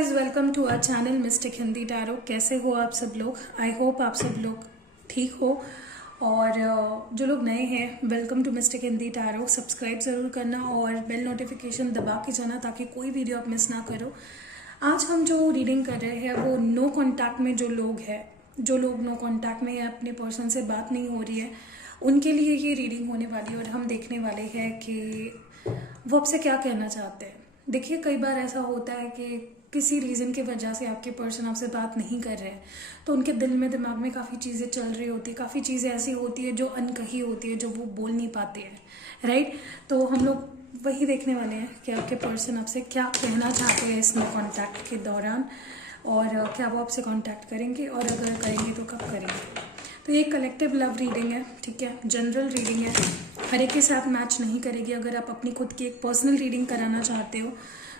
Guys, welcome to our channel mystic Hindi tarot. कैसे हो आप सब लोग? आई होप आप सब लोग ठीक हो। और जो लोग नए हैं, welcome to mystic Hindi tarot. Subscribe ज़रूर करना और बेल नोटिफिकेशन दबा के जाना ताकि कोई वीडियो आप मिस ना करो। आज हम जो रीडिंग कर रहे हैं वो नो कॉन्टैक्ट में जो लोग हैं, जो लोग नो कॉन्टैक्ट में या अपने पर्सन से बात नहीं हो रही है, उनके लिए ये रीडिंग होने वाली है। और हम देखने वाले हैं कि वो आपसे क्या कहना चाहते हैं। देखिए, कई बार ऐसा होता है कि किसी रीज़न की वजह से आपके पर्सन आपसे बात नहीं कर रहे हैं, तो उनके दिल में, दिमाग में काफ़ी चीज़ें चल रही होती है, काफ़ी चीज़ें ऐसी होती है जो अनकही होती है, जो वो बोल नहीं पाते हैं, राइट। तो हम लोग वही देखने वाले हैं कि आपके पर्सन आपसे क्या कहना चाहते हैं इस नो कॉन्टैक्ट के दौरान, और क्या वो आपसे कॉन्टैक्ट करेंगे, और अगर करेंगे तो कब करेंगे। तो ये कलेक्टिव लव रीडिंग है, ठीक है, जनरल रीडिंग है, हर एक के साथ मैच नहीं करेगी। अगर आप अपनी खुद की एक पर्सनल रीडिंग कराना चाहते हो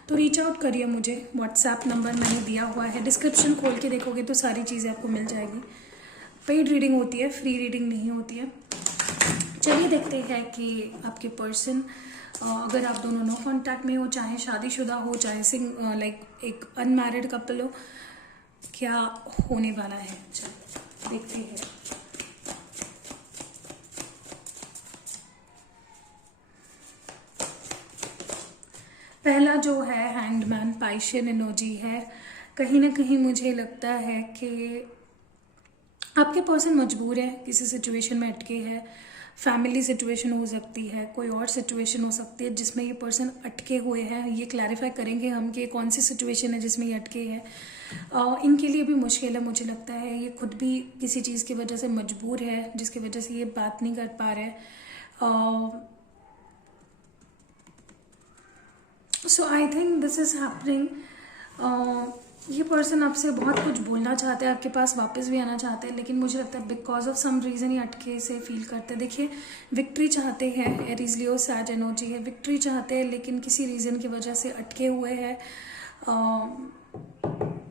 तो रीच आउट करिए मुझे। व्हाट्सएप नंबर मैंने दिया हुआ है, डिस्क्रिप्शन खोल के देखोगे तो सारी चीज़ें आपको मिल जाएगी। पेड रीडिंग होती है, फ्री रीडिंग नहीं होती है। चलिए देखते हैं कि आपके पर्सन, अगर आप दोनों नो कॉन्टैक्ट में हो, चाहे शादीशुदा हो, चाहे लाइक एक अनमैरिड कपल हो, क्या होने वाला है। चलिए देखते हैं। पहला जो है हैंडमैन, पाइशियन एनर्जी है। कहीं ना कहीं मुझे लगता है कि आपके पर्सन मजबूर है, किसी सिचुएशन में अटके हैं। फैमिली सिचुएशन हो सकती है, कोई और सिचुएशन हो सकती है जिसमें ये पर्सन अटके हुए हैं। ये क्लैरिफाई करेंगे हम कि कौन सी सिचुएशन है जिसमें ये अटके हैं। इनके लिए भी मुश्किल है, मुझे लगता है। ये खुद भी किसी चीज़ की वजह से मजबूर है, जिसकी वजह से ये बात नहीं कर पा रहे। So I think this is happening. ये पर्सन आपसे बहुत कुछ बोलना चाहते हैं, आपके पास वापस भी आना चाहते हैं, लेकिन मुझे लगता है बिकॉज ऑफ सम रीज़न ये अटके से फील करते हैं। देखिए, विक्ट्री चाहते हैं, एरीज लियो सैज एनर्जी है, विक्ट्री चाहते हैं लेकिन किसी रीज़न की वजह से अटके हुए हैं,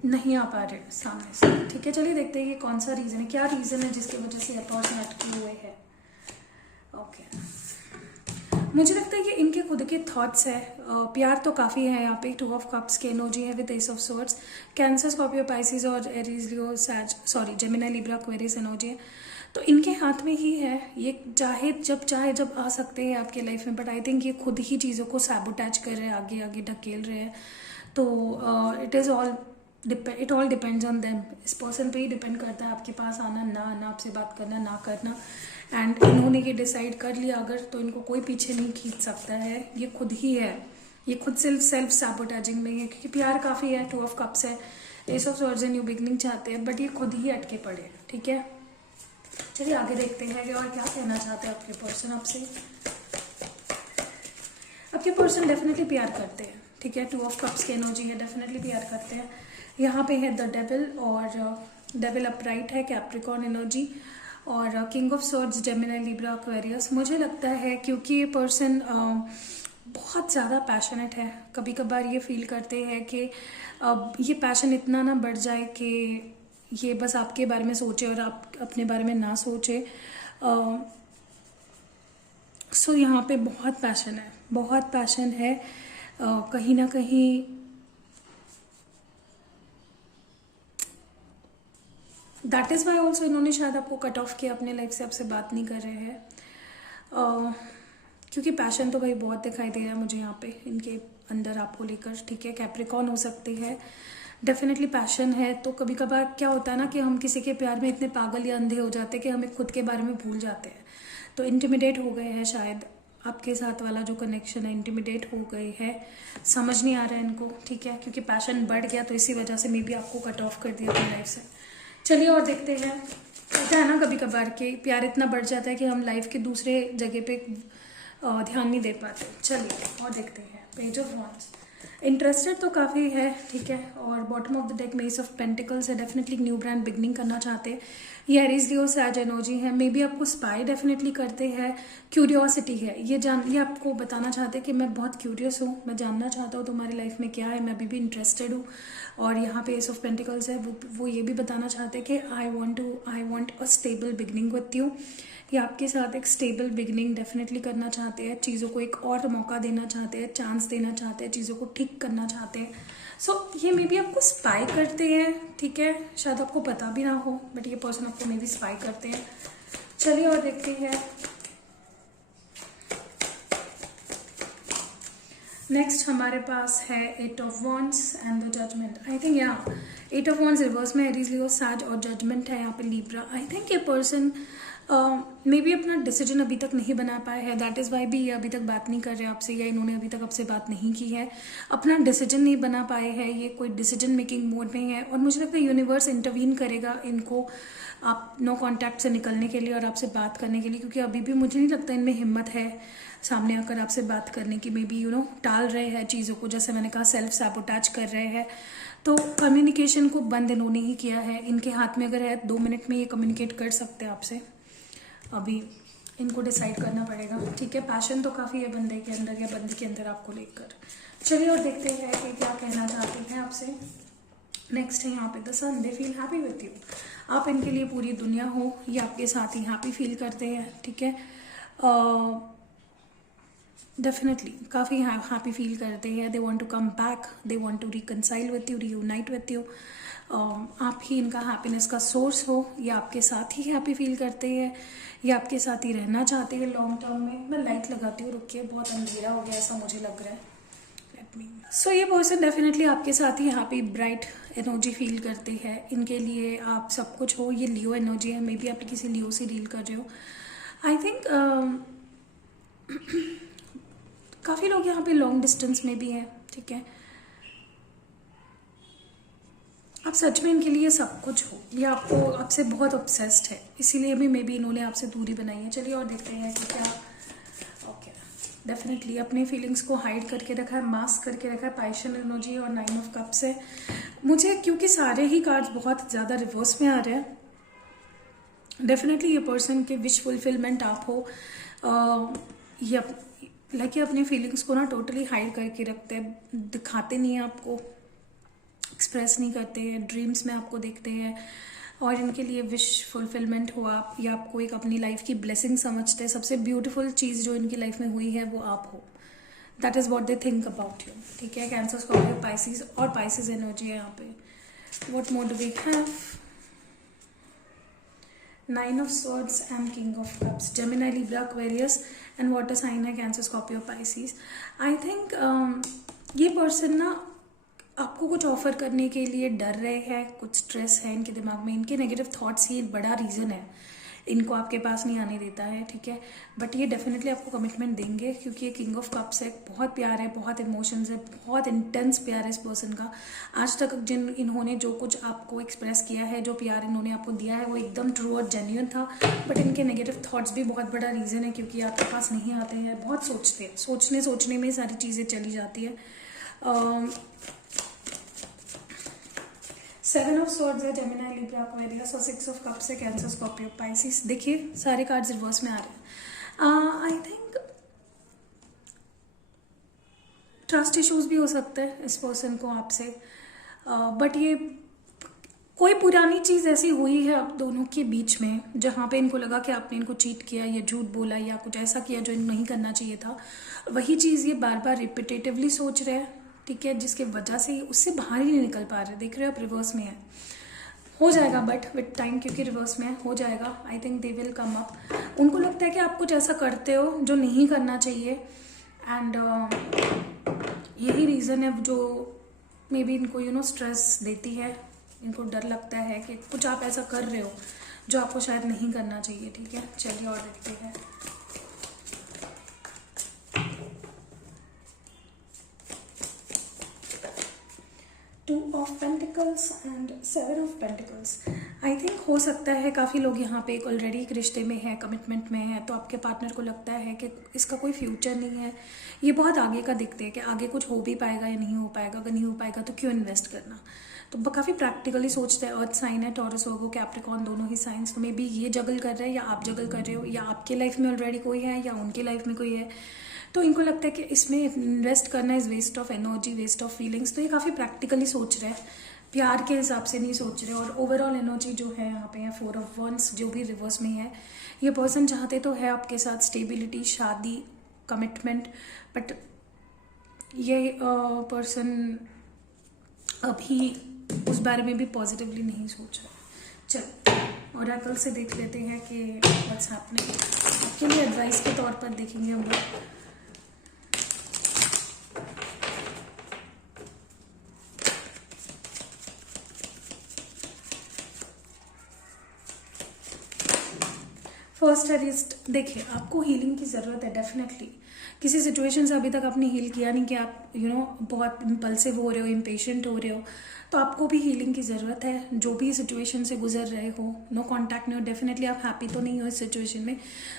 नहीं आ पा रहे सामने से, ठीक है। चलिए देखते हैं ये कौन सा रीज़न है, क्या रीज़न है जिसकी वजह से ये पर्सन अटके हुए हैं। ओके, मुझे लगता है कि इनके खुद के थॉट्स है। प्यार तो काफ़ी है यहाँ पे। 2 ऑफ कप्स की एनर्जी है with ace of swords. Cancer, Scorpio, Pisces और Aries Leo Sag, sorry, Gemini, Libra, Aquarius energy है। तो इनके हाथ में ही है, ये चाहे जब आ सकते हैं आपके लाइफ में, बट आई थिंक ये खुद ही चीज़ों को सैबोटैज कर रहे हैं, आगे आगे ढकेल रहे हैं। तो it all depends on them. इस पर्सन पे ही डिपेंड करता है आपके पास आना, ना आना, आपसे बात करना, ना करना। एंड इन्होंने ये डिसाइड कर लिया अगर, तो इनको कोई पीछे नहीं खींच सकता है। ये खुद ही है, ये खुद सेल्फ सैबोटैजिंग में है, क्योंकि प्यार काफ़ी है। 2 ऑफ कप्स है, S of swords new beginning चाहते हैं, बट ये खुद ही अटके पड़े हैं, ठीक है। चलिए आगे देखते हैं कि और क्या कहना चाहते हैं आपके पर्सन आपसे। आपके पर्सन डेफिनेटली प्यार करते हैं, ठीक है। 2 ऑफ कप्स की एनर्जी है, डेफिनेटली प्यार करते हैं। यहाँ पे है द डेविल, और डेविल अपराइट है, कैप्रिकॉर्न एनर्जी, और king of swords, Gemini, Libra, Aquarius. मुझे लगता है क्योंकि ये पर्सन बहुत ज़्यादा पैशनेट है, कभी कभार ये फील करते हैं कि ये पैशन इतना ना बढ़ जाए कि ये बस आपके बारे में सोचे और आप अपने बारे में ना सोचे। सो यहाँ पे बहुत पैशन है, बहुत पैशन है। कहीं ना कहीं दैट इज़ वाई ऑल्सो इन्होंने शायद आपको कट ऑफ किया अपने लाइफ से, आपसे बात नहीं कर रहे हैं। क्योंकि पैशन तो भाई बहुत दिखाई दे रहा है मुझे यहाँ पे इनके अंदर आपको लेकर, ठीक है। कैप्रिकॉर्न हो सकती है, डेफिनेटली पैशन है। तो कभी कभार क्या होता है ना कि हम किसी के प्यार में इतने पागल या अंधे हो जाते हैं कि हमें खुद के बारे में भूल जाते हैं। तो इंटिमिडेट हो गए हैं शायद, आपके साथ वाला जो कनेक्शन है इंटिमिडेट हो गए है, समझ नहीं आ रहा है इनको, ठीक है। क्योंकि पैशन बढ़ गया तो इसी वजह से मे बी आपको कट ऑफ कर दिया अपनी लाइफ से। चलिए और देखते हैं। होता है ना कभी कभार के प्यार इतना बढ़ जाता है कि हम लाइफ के दूसरे जगह पे ध्यान नहीं दे पाते। चलिए और देखते हैं। पेज ऑफ वॉन्ड्स, इंटरेस्टेड तो काफ़ी है, ठीक है। और बॉटम ऑफ द डेक में एस ऑफ पेंटिकल्स है, डेफिनेटली न्यू ब्रांड बिगनिंग करना चाहते हैं। ये एरीज लियो सैज एनर्जी है, मे बी आपको स्पाई डेफिनेटली करते हैं। क्यूरियोसिटी है, ये आपको बताना चाहते हैं कि मैं बहुत क्यूरियस हूँ, मैं जानना चाहता हूँ तुम्हारी लाइफ में क्या है, मैं अभी भी इंटरेस्टेड हूँ। और यहाँ पे एस ऑफ पेंटिकल्स है, वो ये भी बताना चाहते हैं कि I want a stable beginning with you. ये आपके साथ एक स्टेबल बिगनिंग डेफिनेटली करना चाहते हैं, चीज़ों को एक और मौका देना चाहते हैं, चांस देना चाहते हैं, चीज़ों को ठीक कीप करना चाहते हैं। सो ये मे बी आपको स्पाई करते हैं, ठीक है, शायद आपको पता भी ना हो, बट ये पर्सन आपको मे बी स्पाई करते हैं। चलिए और देखते हैं। नेक्स्ट हमारे पास है 8 of wands and the judgement. I think यहाँ 8 ऑफ वॉन्ड्स रिवर्स में एरीज, लियो, सैज और जजमेंट है यहाँ पे लिब्रा। आई थिंक ये पर्सन मे बी अपना डिसीजन अभी तक नहीं बना पाया है, दैट इज़ वाई भी ये अभी तक बात नहीं कर रहे आपसे, या इन्होंने अभी तक आपसे बात नहीं की है, अपना डिसीजन नहीं बना पाए हैं, ये कोई डिसीजन मेकिंग मोड में है। और मुझे लगता है यूनिवर्स इंटरवीन करेगा इनको आप नो कॉन्टैक्ट से निकलने के लिए और आपसे बात करने के लिए, क्योंकि अभी भी मुझे नहीं लगता इनमें हिम्मत है सामने आकर आपसे बात करने की। मे बी टाल रहे हैं चीज़ों को, जैसे मैंने कहा सेल्फ सैबोटाज कर रहे हैं। तो कम्युनिकेशन को बंद इन्होंने ही किया है। इनके हाथ में अगर है 2 मिनट में ये कम्युनिकेट कर सकते हैं आपसे, अभी इनको डिसाइड करना पड़ेगा, ठीक है। पैशन तो काफ़ी है बंदे के अंदर या बंदी के अंदर आपको लेकर। चलिए और देखते हैं कि क्या कहना चाहते हैं आपसे। नेक्स्ट है यहाँ पे the sun, they feel happy with you. आप इनके लिए पूरी दुनिया हो, ये आपके साथ ही हैप्पी फील करते हैं, ठीक है। डेफिनेटली काफ़ी हैप्पी फील करते हैं। They want to come back, they want to reconcile with you, reunite with you. आप ही इनका हैप्पीनेस का सोर्स हो, ये आपके साथ ही हैप्पी फील करते हैं, ये आपके साथ ही रहना चाहते हैं लॉन्ग टर्म में। मैं लाइट लगाती हूँ, रुकिए, बहुत अंधेरा हो गया ऐसा मुझे लग रहा है। लेट मी सो ये पर्सन डेफिनेटली आपके साथ ही हैप्पी ब्राइट एनर्जी फील करते हैं। इनके लिए आप सब कुछ हो। ये लियो एनर्जी है, मे बी आप किसी लियो से डील कर रहे हो। आई थिंक काफ़ी लोग यहाँ पे लॉन्ग डिस्टेंस में भी हैं, ठीक है। आप सच में इनके लिए सब कुछ हो, ये आपको आपसे बहुत ऑब्सेस्ड है, इसीलिए भी मे बी इन्होंने आपसे दूरी बनाई है। चलिए और देखते हैं कि क्या। ओके, डेफिनेटली अपने फीलिंग्स को हाइड करके रखा है, मास्क करके रखा है। पैशन एनर्जी और 9 ऑफ कप्स है मुझे, क्योंकि सारे ही कार्ड्स बहुत ज़्यादा रिवर्स में आ रहे हैं। डेफिनेटली ये पर्सन के विश फुलफिलमेंट आप हो। ये लाइक अपनी फीलिंग्स को ना टोटली हाइड करके रखते हैं, दिखाते नहीं हैं आपको, एक्सप्रेस नहीं करते हैं, ड्रीम्स में आपको देखते हैं। और इनके लिए विश फुलफिलमेंट हो आप, या आपको एक अपनी लाइफ की ब्लेसिंग समझते हैं। सबसे ब्यूटीफुल चीज़ जो इनकी लाइफ में हुई है वो आप हो। That is what they think about you, ठीक है। कैंसर, स्कॉर्पियो, पाइसिस, और पाइसिस एनर्जी है यहाँ पे। What more do we have? 9 of swords and king of cups, Gemini, Libra, Aquarius and water sign है Cancer, Scorpio, Pisces. I think ये person ना आपको कुछ ऑफर करने के लिए डर रहे हैं, कुछ स्ट्रेस है इनके दिमाग में, इनके नेगेटिव थॉट्स ही बड़ा रीज़न है, इनको आपके पास नहीं आने देता है, ठीक है। बट ये डेफिनेटली आपको कमिटमेंट देंगे, क्योंकि ये किंग ऑफ कप्स है, बहुत प्यार है, बहुत इमोशंस है, बहुत इंटेंस प्यार है इस पर्सन का। आज तक जिन इन्होंने जो कुछ आपको एक्सप्रेस किया है, जो प्यार इन्होंने आपको दिया है, वो एकदम ट्रू और जेन्युइन था। बट इनके नेगेटिव थॉट्स भी बहुत बड़ा रीज़न है, क्योंकि आपके पास नहीं आते हैं, बहुत सोचते हैं, सोचने में सारी चीज़ें चली जाती है। 7 ऑफ स्वॉर्ड्स है, जेमिनी, लिब्रा, एक्वेरियस, और 6 ऑफ कप्स है, कैंसर, स्कॉर्पियो, पाइसिस। देखिए सारे कार्ड्स रिवर्स में आ रहे हैं। आई थिंक ट्रस्ट इश्यूज भी हो सकते हैं इस पर्सन को आपसे, बट ये कोई पुरानी चीज़ ऐसी हुई है आप दोनों के बीच में जहाँ पे इनको लगा कि आपने इनको चीट किया या झूठ बोला या कुछ ऐसा किया जो इनको नहीं करना चाहिए था। वही चीज़ ये बार बार रिपीटेटिवली सोच रहे हैं, ठीक है, जिसके वजह से ये उससे बाहर ही नहीं निकल पा रहे। देख रहे हो आप, रिवर्स में है, हो जाएगा बट विद टाइम, क्योंकि रिवर्स में है, हो जाएगा। I think they will come up. उनको लगता है कि आप कुछ ऐसा करते हो जो नहीं करना चाहिए, एंड यही रीज़न है जो मे बी इनको स्ट्रेस देती है। इनको डर लगता है कि कुछ आप ऐसा कर रहे हो जो आपको शायद नहीं करना चाहिए, ठीक है। चलिए और देखते हैं। Two of pentacles and 7 of pentacles. I think हो सकता है काफ़ी लोग यहाँ पे ऑलरेडी एक रिश्ते में है, कमिटमेंट में है, तो आपके पार्टनर को लगता है कि इसका कोई फ्यूचर नहीं है। ये बहुत आगे का दिखते हैं कि आगे कुछ हो भी पाएगा या नहीं हो पाएगा, अगर नहीं हो पाएगा तो क्यों इन्वेस्ट करना। तो काफ़ी प्रैक्टिकली सोचते हैं। अर्थ साइन है, टॉरस, वर्गो, कैप्रिकॉर्न, दोनों ही साइंस। तो मे बी ये जगल कर रहे हैं या आप जगल कर रहे हो, या आपके लाइफ में ऑलरेडी कोई है या उनकी लाइफ में कोई है। तो इनको लगता है कि इसमें इन्वेस्ट करना is waste of energy, waste of feelings. तो ये काफ़ी प्रैक्टिकली सोच रहे हैं, प्यार के हिसाब से नहीं सोच रहे। और ओवरऑल एनर्जी जो है यहाँ पे है 4 ऑफ वंस, जो भी रिवर्स में है। ये पर्सन चाहते तो है आपके साथ स्टेबिलिटी, शादी, कमिटमेंट, बट ये पर्सन अभी उस बारे में भी पॉजिटिवली नहीं सोच रहा। चलो ओरेकल से देख लेते हैं कि व्हाट्स हैपनिंग। आपके लिए एडवाइस के तौर पर देखेंगे हम लोग। फर्स्ट अरेस्ट, देखिए आपको हीलिंग की ज़रूरत है डेफिनेटली। किसी सिचुएशन से अभी तक आपने हील किया नहीं कि आप बहुत इम्पल्सिव हो रहे हो, इम्पेशेंट हो रहे हो, तो आपको भी हीलिंग की ज़रूरत है। जो भी सिचुएशन से गुजर रहे हो, नो कांटेक्ट नहीं हो, डेफिनेटली आप हैप्पी तो नहीं हो इस सिचुएशन में।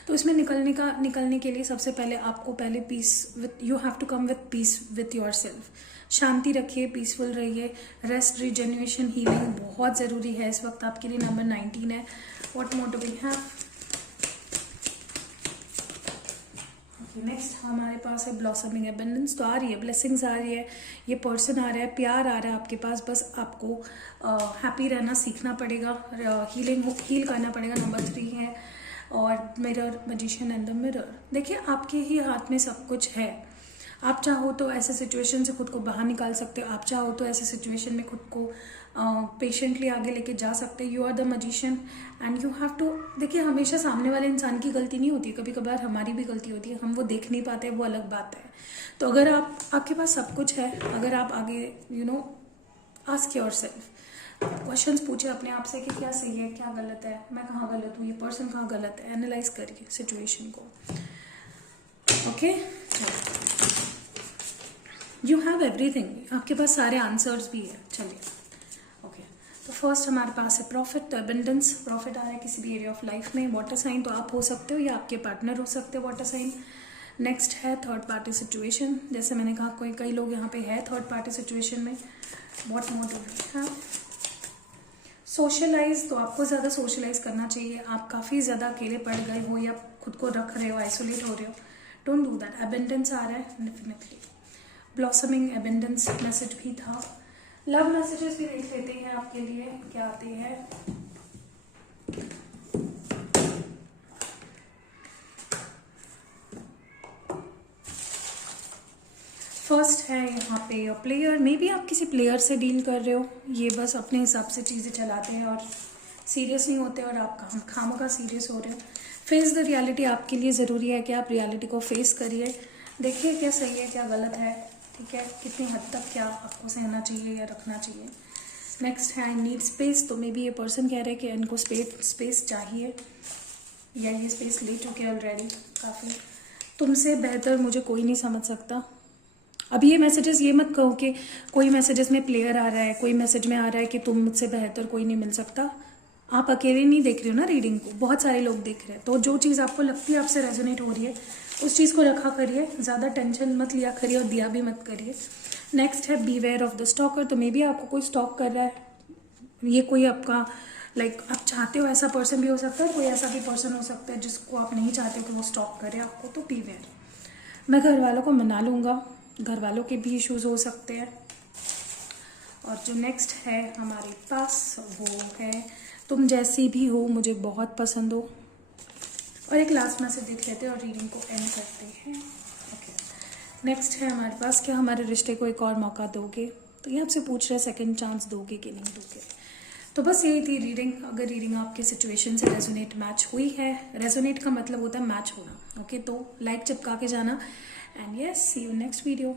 तो इसमें निकलने के लिए सबसे पहले आपको पहले peace with, you have to come with peace with yourself. शांति रखिए, पीसफुल रहिए। रेस्ट, रिजेन्युएशन, हीलिंग बहुत ज़रूरी है इस वक्त आपके लिए। नंबर 19 है। What more do we have? Next हमारे पास है ब्लॉसमिंग एबंडेंस। तो आ रही है, ब्लेसिंग्स आ रही है, ये पर्सन आ रहा है, प्यार आ रहा है आपके पास। बस आपको हैप्पी रहना सीखना पड़ेगा, हील करना पड़ेगा। नंबर 3 है और mirror, magician and the mirror. देखिए आपके ही हाथ में सब कुछ है। आप चाहो तो ऐसे सिचुएशन से खुद को बाहर निकाल सकते हो, आप चाहो तो ऐसे सिचुएशन में खुद को पेशेंटली आगे लेके जा सकते हैं। You are the magician and you have to, देखिए हमेशा सामने वाले इंसान की गलती नहीं होती, कभी कभार हमारी भी गलती होती है, हम वो देख नहीं पाते, वो अलग बात है। तो अगर आपके पास सब कुछ है, अगर आप आगे आस्क योर सेल्फ, क्वेश्चंस पूछे अपने आप से कि क्या सही है, क्या गलत है, मैं कहाँ गलत हूँ, ये पर्सन कहाँ गलत है। एनालाइज करिए सिचुएशन को। ओके, यू हैव एवरीथिंग, आपके पास सारे आंसर्स भी है। चलिए ओके, तो फर्स्ट हमारे पास है प्रॉफिट। तो एबंडेंस, प्रॉफिट आ रहा है किसी भी एरिया ऑफ लाइफ में। वाटर साइन, तो आप हो सकते हो या आपके पार्टनर हो सकते हो वाटर साइन। नेक्स्ट है थर्ड पार्टी सिचुएशन। जैसे मैंने कहा कई लोग यहाँ पे है थर्ड पार्टी सिचुएशन में। What more do we have? Socialise, तो आपको ज़्यादा सोशलाइज करना चाहिए। आप काफ़ी ज़्यादा अकेले पड़ गए हो या खुद को रख रहे हो, आइसोलेट हो रहे हो, डोंट डू दैट। एबंडेंस आ रहा है डेफिनेटली। ब्लॉसमिंग एबंडेंस मैसेज भी था। लव मैसेजेस भी देख लेते हैं आपके लिए क्या आते हैं। फर्स्ट है यहाँ पे प्लेयर। मे बी आप किसी प्लेयर से डील कर रहे हो, ये बस अपने हिसाब से चीज़ें चलाते हैं और सीरियस नहीं होते, और आप खामखा सीरियस हो रहे हो। फेस द रियलिटी, आपके लिए ज़रूरी है कि आप रियलिटी को फेस करिए। देखिए क्या सही है, क्या गलत है, ठीक है, कितनी हद तक क्या आपको सहना चाहिए या रखना चाहिए। नेक्स्ट है आई नीड स्पेस। तो मे बी ये पर्सन कह रहे हैं कि इनको स्पेस चाहिए या ये स्पेस ले चुके हैं ऑलरेडी काफ़ी। तुमसे बेहतर मुझे कोई नहीं समझ सकता। अभी ये मैसेजेस, ये मत कहो कि कोई मैसेजेस में प्लेयर आ रहा है, कोई मैसेज में आ रहा है कि तुम मुझसे बेहतर कोई नहीं मिल सकता। आप अकेले नहीं देख रहे हो ना रीडिंग को, बहुत सारे लोग देख रहे हैं। तो जो चीज़ आपको लगती है आपसे रेजोनेट हो रही है, उस चीज़ को रखा करिए, ज़्यादा टेंशन मत लिया करिए और दिया भी मत करिए। नेक्स्ट है बीवेयर ऑफ द स्टॉकर। तो मे बी आपको कोई स्टॉक कर रहा है, ये कोई आपका आप चाहते हो ऐसा पर्सन भी हो सकता है, कोई ऐसा भी पर्सन हो सकता है जिसको आप नहीं चाहते हो कि वो स्टॉक करे आपको। तो बीवेयर। मैं घर वालों को मना लूँगा, घर वालों के भी इश्यूज हो सकते हैं। और जो नेक्स्ट है हमारे पास वो है तुम जैसी भी हो मुझे बहुत पसंद हो। और एक लास्ट मैसेज देख लेते हैं और रीडिंग को एंड करते हैं। ओके, नेक्स्ट है हमारे पास, क्या हमारे रिश्ते को एक और मौका दोगे? तो ये आपसे पूछ रहे हैं सेकंड चांस दोगे कि नहीं दोगे। तो बस यही थी रीडिंग। अगर रीडिंग आपके सिचुएशन से रेजोनेट मैच हुई है, रेजोनेट का मतलब होता है मैच होना, ओके, तो लाइक चिपका के जाना। And yes, see you next video.